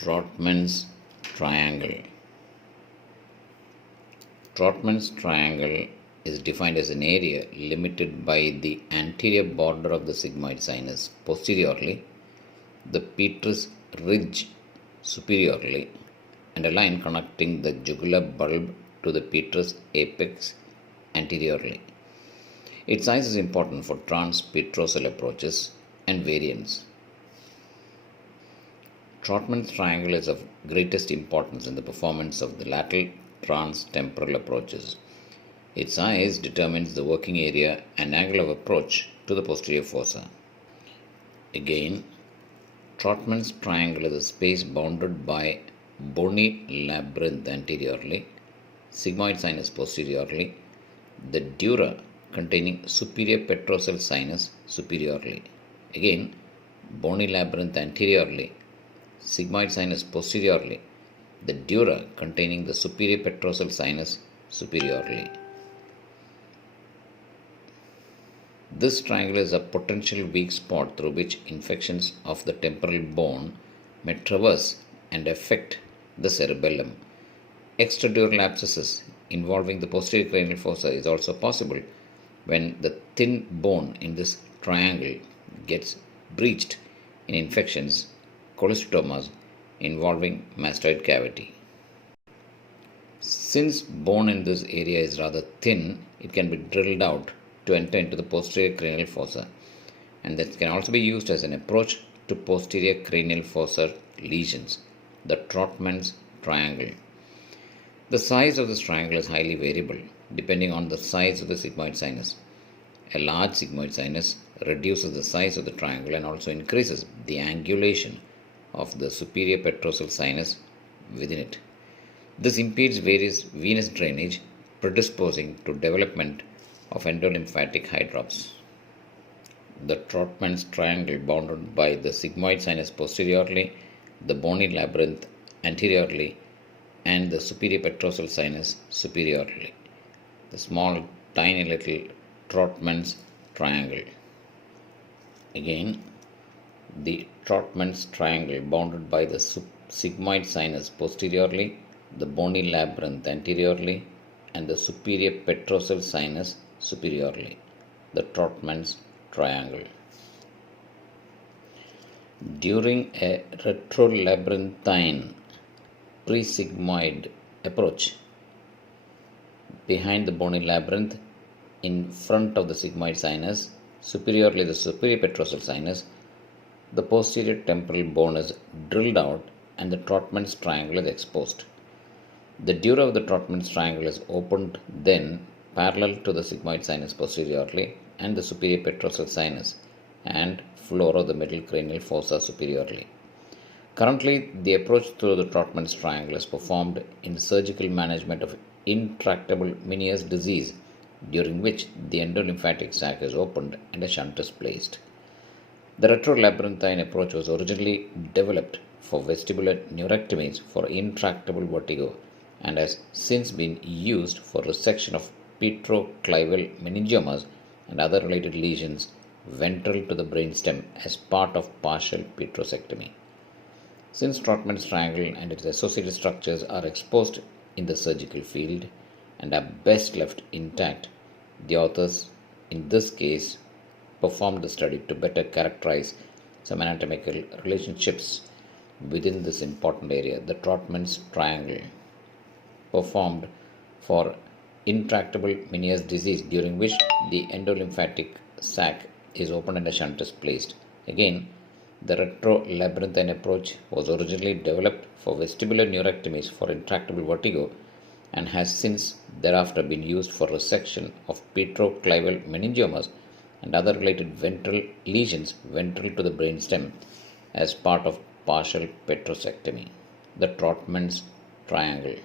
Trautmann's triangle. Trautmann's triangle is defined as an area limited by the anterior border of the sigmoid sinus posteriorly, the petrous ridge superiorly, and a line connecting the jugular bulb to the petrous apex anteriorly. Its size is important for transpetrosal approaches and variants. Trautmann's triangle is of greatest importance in the performance of the lateral transtemporal approaches. Its size determines the working area and angle of approach to the posterior fossa. Again, Trautmann's triangle is a space bounded by bony labyrinth anteriorly, sigmoid sinus posteriorly, the dura containing superior petrosal sinus superiorly. Again, bony labyrinth anteriorly, sigmoid sinus posteriorly, the dura containing the superior petrosal sinus superiorly. This triangle is a potential weak spot through which infections of the temporal bone may traverse and affect the cerebellum. Extradural abscesses involving the posterior cranial fossa is also possible when the thin bone in this triangle gets breached in infections, cholesteatomas involving mastoid cavity. Since bone in this area is rather thin, it can be drilled out to enter into the posterior cranial fossa, and that can also be used as an approach to posterior cranial fossa lesions, the Trautmann's triangle. The size of this triangle is highly variable depending on the size of the sigmoid sinus. A large sigmoid sinus reduces the size of the triangle and also increases the angulation of the superior petrosal sinus within it. This impedes various venous drainage, predisposing to development of endolymphatic hydrops. The Trautmann's triangle bounded by the sigmoid sinus posteriorly, the bony labyrinth anteriorly, and the superior petrosal sinus superiorly. The small, tiny little Trautmann's triangle. Again, the Trautmann's triangle bounded by the sigmoid sinus posteriorly, the bony labyrinth anteriorly, and the superior petrosal sinus superiorly. The Trautmann's triangle. During a retrolabyrinthine presigmoid approach, behind the bony labyrinth, in front of the sigmoid sinus, superiorly the superior petrosal sinus, the posterior temporal bone is drilled out and the Trautmann's triangle is exposed. The dura of the Trautmann's triangle is opened then parallel to the sigmoid sinus posteriorly and the superior petrosal sinus and floor of the middle cranial fossa superiorly. Currently, the approach through the Trautmann's triangle is performed in surgical management of intractable Meniere's disease, during which the endolymphatic sac is opened and a shunt is placed. The retrolabyrinthine approach was originally developed for vestibular neurectomies for intractable vertigo and has since been used for resection of petroclival meningiomas and other related lesions ventral to the brainstem as part of partial petrosectomy. Since Trautmann's triangle and its associated structures are exposed in the surgical field and are best left intact, the authors in this case performed the study to better characterize some anatomical relationships within this important area. The Trautmann's triangle performed for intractable Meniere's disease, during which the endolymphatic sac is opened and a shunt is placed. Again, the retrolabyrinthine approach was originally developed for vestibular neurectomies for intractable vertigo and has since thereafter been used for resection of petroclival meningiomas and other related ventral lesions ventral to the brainstem as part of partial petrosectomy. The Trautmann's triangle.